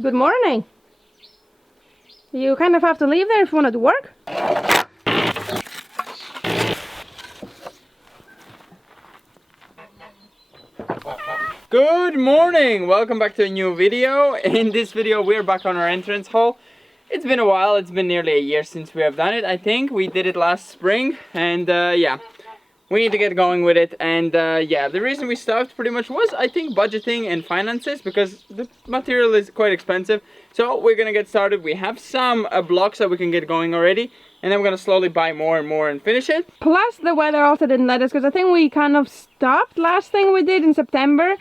Good morning. You kind of have to leave there if you want to work. Good morning! Welcome back to a new video. In this video we're back on our entrance hall. It's been a while, it's been nearly a year since we have done it. I think we did it last spring and yeah, we need to get going with it. And yeah, the reason we stopped pretty much was, I think, budgeting and finances, because the material is quite expensive. So we're gonna get started. We have some blocks that we can get going already, and then we're gonna slowly buy more and more and finish it. Plus the weather also didn't let us, because I think we kind of stopped last thing we did in September.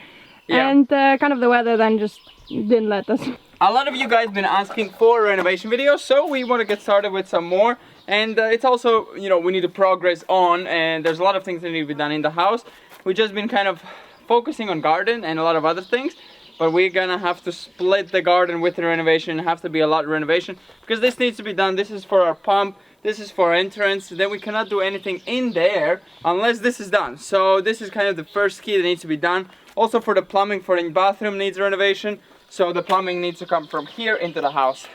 Yeah. And kind of the weather then just didn't let us. A lot of you guys been asking for renovation videos, so we want to get started with some more. And it's also, you know, we need to progress on, and there's a lot of things that need to be done in the house. We've just been kind of focusing on garden and a lot of other things, but we're gonna have to split the garden with the renovation. Have to be a lot of renovation because this needs to be done. This is for our pump, this is for entrance. Then we cannot do anything in there unless this is done. So this is kind of the first key that needs to be done. Also for the plumbing for the bathroom needs renovation. So the plumbing needs to come from here into the house.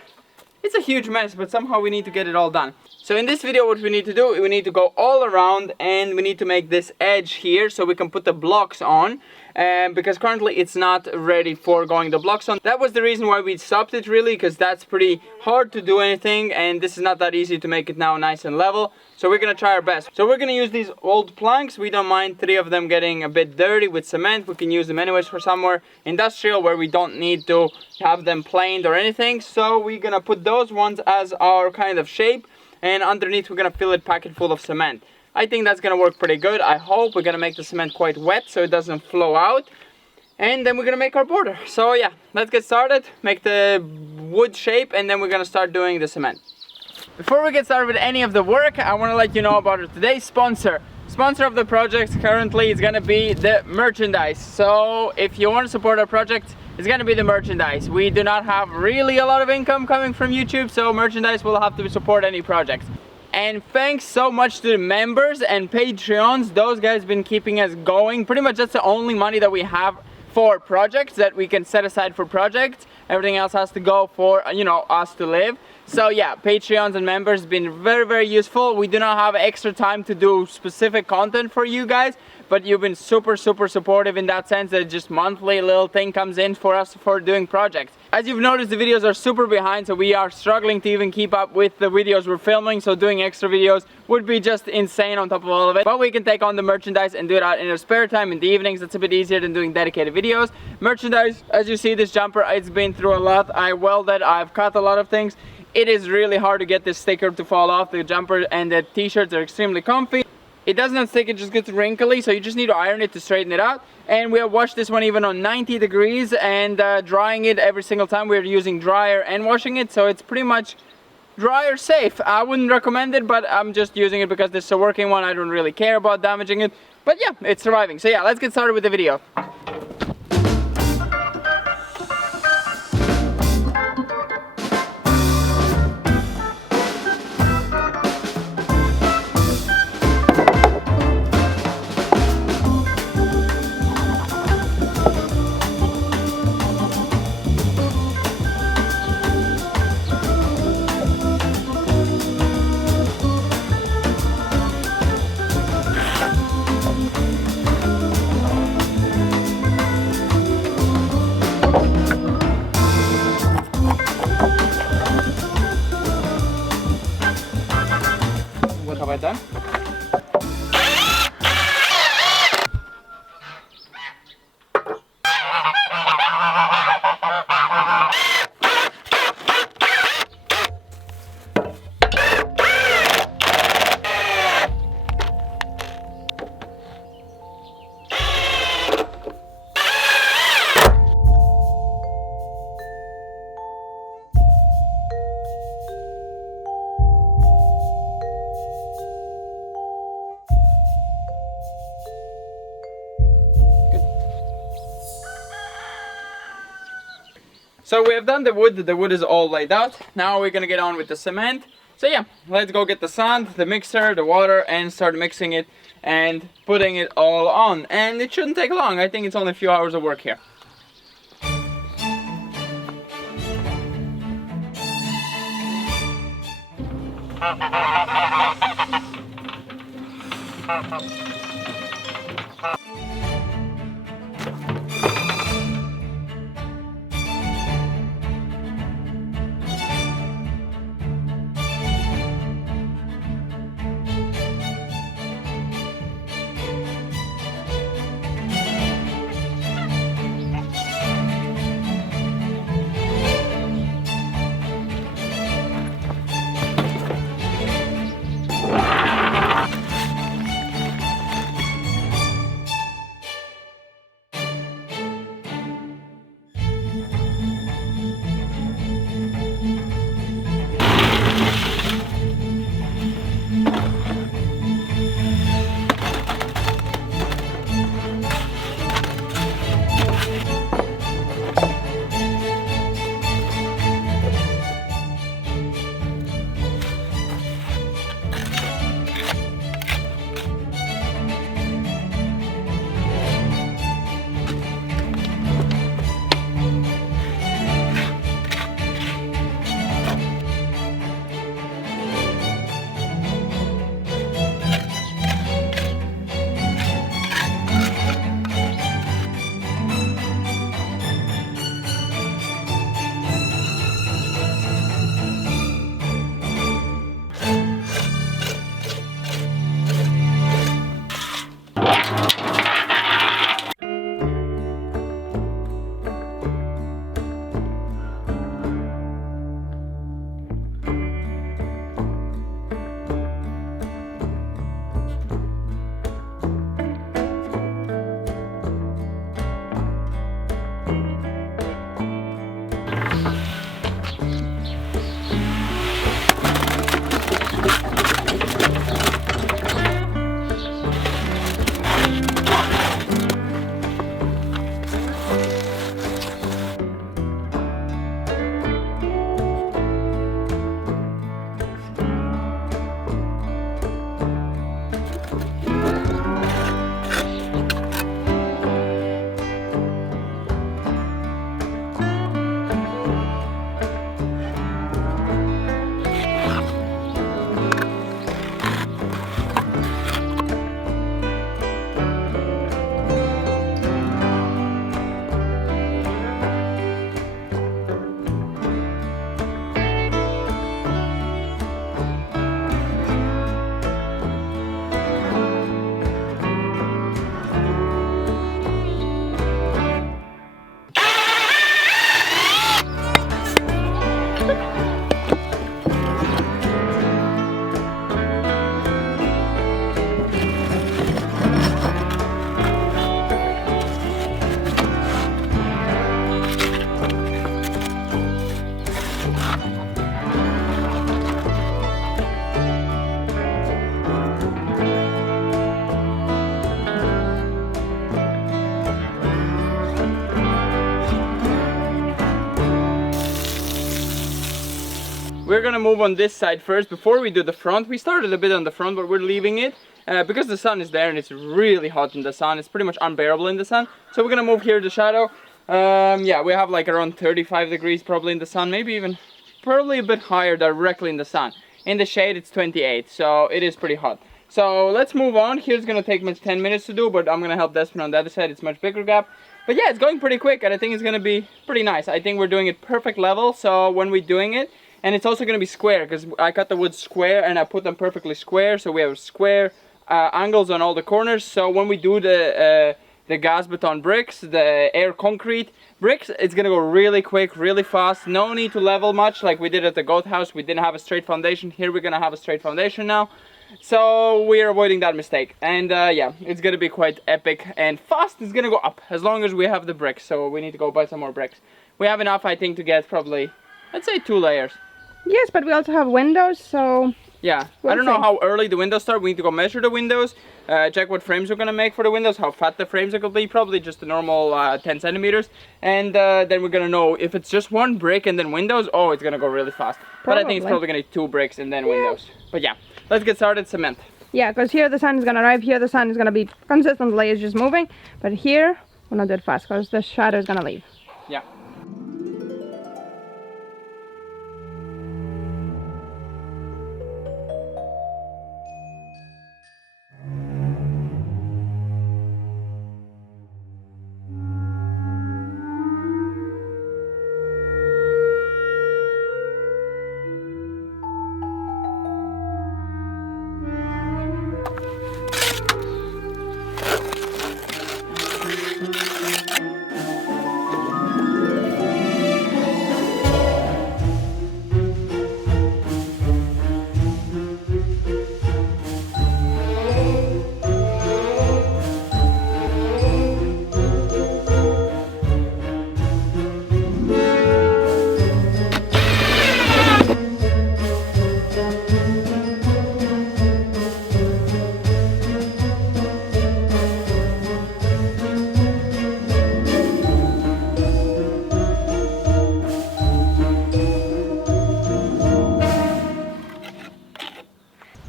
It's a huge mess, but somehow we need to get it all done. So in this video what we need to do, we need to go all around and we need to make this edge here so we can put the blocks on. Because currently it's not ready for going the blocks on. That was the reason why we stopped it, really, because that's pretty hard to do anything, and this is not that easy to make it now nice and level. So we're gonna try our best. So we're gonna use these old planks. We don't mind 3 of them getting a bit dirty with cement. We can use them anyways for somewhere industrial where we don't need to have them planed or anything. So we're gonna put those ones as our kind of shape, and underneath we're gonna fill it, pack it full of cement. I think that's gonna work pretty good. I hope we're gonna make the cement quite wet so it doesn't flow out, and then we're gonna make our border. So yeah, let's get started, make the wood shape, and then we're gonna start doing the cement. Before we get started with any of the work, I want to let you know about today's sponsor. Sponsor of the project currently is gonna be the merchandise. So if you want to support our project, it's gonna be the merchandise. We do not have really a lot of income coming from YouTube, so merchandise will have to support any project. And thanks so much to the members and Patreons. Those guys been keeping us going. Pretty much that's the only money that we have for projects that we can set aside for projects. Everything else has to go for, you know, us to live. So yeah, Patreons and members have been very useful. We do not have extra time to do specific content for you guys, but you've been super supportive in that sense that just monthly little thing comes in for us for doing projects. As you've noticed, the videos are super behind, so we are struggling to even keep up with the videos we're filming, so doing extra videos would be just insane on top of all of it. But we can take on the merchandise and do it out in our spare time in the evenings. That's a bit easier than doing dedicated videos. Merchandise, as you see, this jumper, it's been through a lot. I welded, I've cut a lot of things. It is really hard to get this sticker to fall off. The jumper and the t-shirts are extremely comfy. It does not stick, it just gets wrinkly, so you just need to iron it to straighten it out. And we have washed this one even on 90 degrees and drying it every single time. We're using dryer and washing it, so it's pretty much dryer safe. I wouldn't recommend it, but I'm just using it because this is a working one. I don't really care about damaging it, but yeah, it's surviving. So yeah, let's get started with the video. What have I done? So we have done the wood is all laid out. Now we're gonna get on with the cement. So yeah, let's go get the sand, the mixer, the water, and start mixing it and putting it all on. And it shouldn't take long. I think it's only a few hours of work here. We're gonna move on this side first before we do the front. We started a bit on the front, but we're leaving it because the sun is there and it's really hot in the sun. It's pretty much unbearable in the sun. So we're gonna move here to the shadow. Yeah, we have like around 35 degrees probably in the sun, maybe even probably a bit higher directly in the sun. In the shade it's 28, so it is pretty hot. So let's move on. Here's gonna take me 10 minutes to do, but I'm gonna help Despina on the other side. It's much bigger gap. But yeah, it's going pretty quick and I think it's gonna be pretty nice. I think we're doing it perfect level, so when we're doing it, and it's also gonna be square because I cut the wood square and I put them perfectly square, so we have square angles on all the corners. So when we do the gas beton bricks, the air concrete bricks, it's gonna go really quick, really fast. No need to level much like we did at the goat house. We didn't have a straight foundation. Here we're gonna have a straight foundation now. So we're avoiding that mistake. And yeah, it's gonna be quite epic and fast. It's gonna go up as long as we have the bricks. So we need to go buy some more bricks. We have enough, I think, to get probably, let's say 2 layers. Yes, but we also have windows, so... Yeah, I don't know how early the windows start. We need to go measure the windows, check what frames we're gonna make for the windows, how fat the frames are gonna be, probably just the normal 10 centimeters. And then we're gonna know if it's just 1 brick and then windows, oh, it's gonna go really fast. Probably. But I think it's probably gonna be 2 bricks and then windows. But yeah, let's get started. Cement. Yeah, because here the sun is gonna arrive, here the sun is gonna be consistently, it's just moving. But here, we're not that fast because the shadow is gonna leave. Yeah.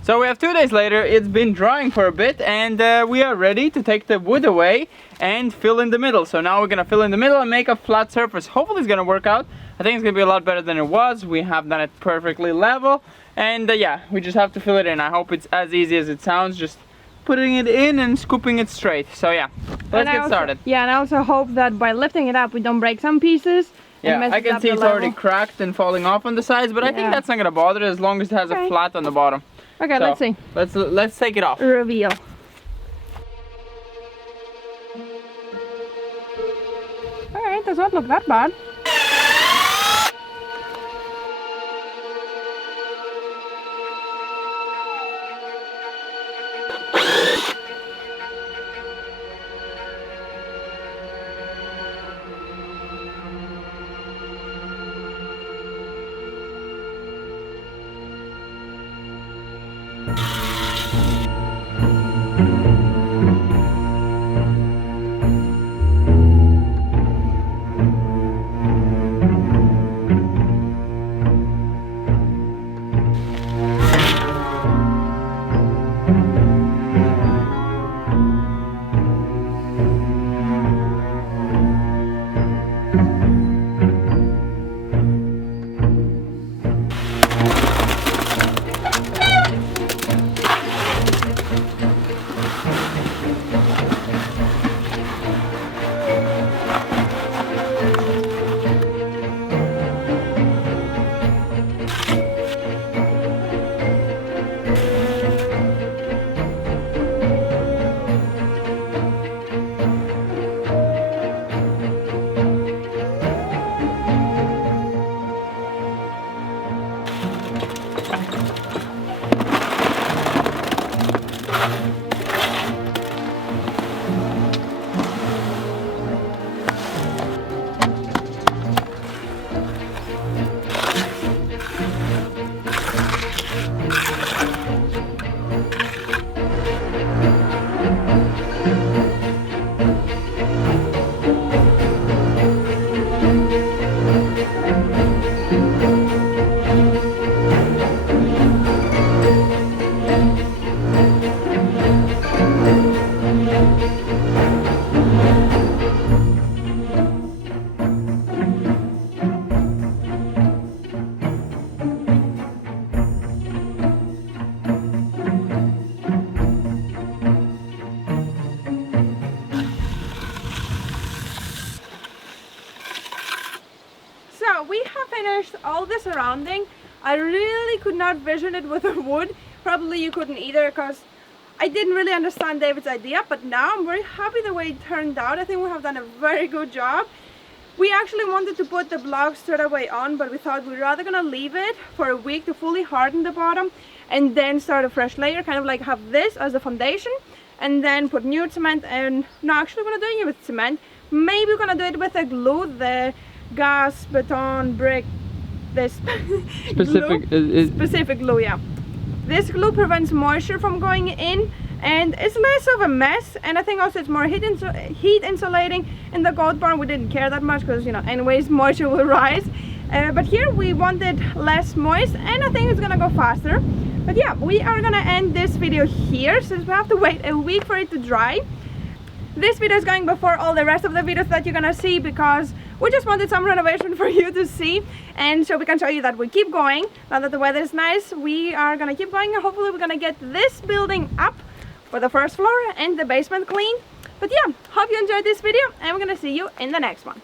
So we have 2 days later, it's been drying for a bit, and we are ready to take the wood away and fill in the middle. So now we're gonna fill in the middle and make a flat surface. Hopefully it's gonna work out. I think it's gonna be a lot better than it was. We have done it perfectly level, and yeah, we just have to fill it in. I hope it's as easy as it sounds, just putting it in and scooping it straight. So yeah, let's get started. Yeah, and I also hope that by lifting it up we don't break some pieces. Yeah, I can see it's already cracked and falling off on the sides, but I think that's not gonna bother as long as it has a flat on the bottom. Okay, so, let's see. Let's take it off. Reveal. Alright, does not look that bad. All the surrounding. I really could not vision it with the wood. Probably you couldn't either, because I didn't really understand David's idea, but now I'm very happy the way it turned out. I think we have done a very good job. We actually wanted to put the blocks straight away on, but we thought we're rather gonna leave it for a week to fully harden the bottom and then start a fresh layer, kind of like have this as the foundation and then put new cement. And no, actually we're not doing it with cement. Maybe we're gonna do it with a glue, the gas, beton, brick, this specific glue, yeah. This glue prevents moisture from going in and it's less of a mess, and I think also it's more heat insulating. In the goat barn we didn't care that much because, you know, anyways moisture will rise, but here we wanted less moist and I think it's gonna go faster. But yeah, we are gonna end this video here since we have to wait a week for it to dry. This video is going before all the rest of the videos that you're gonna see because we just wanted some renovation for you to see, and so we can show you that we keep going. Now that the weather is nice, we are gonna keep going, and hopefully we're gonna get this building up for the first floor and the basement clean. But yeah, hope you enjoyed this video, and we're gonna see you in the next one.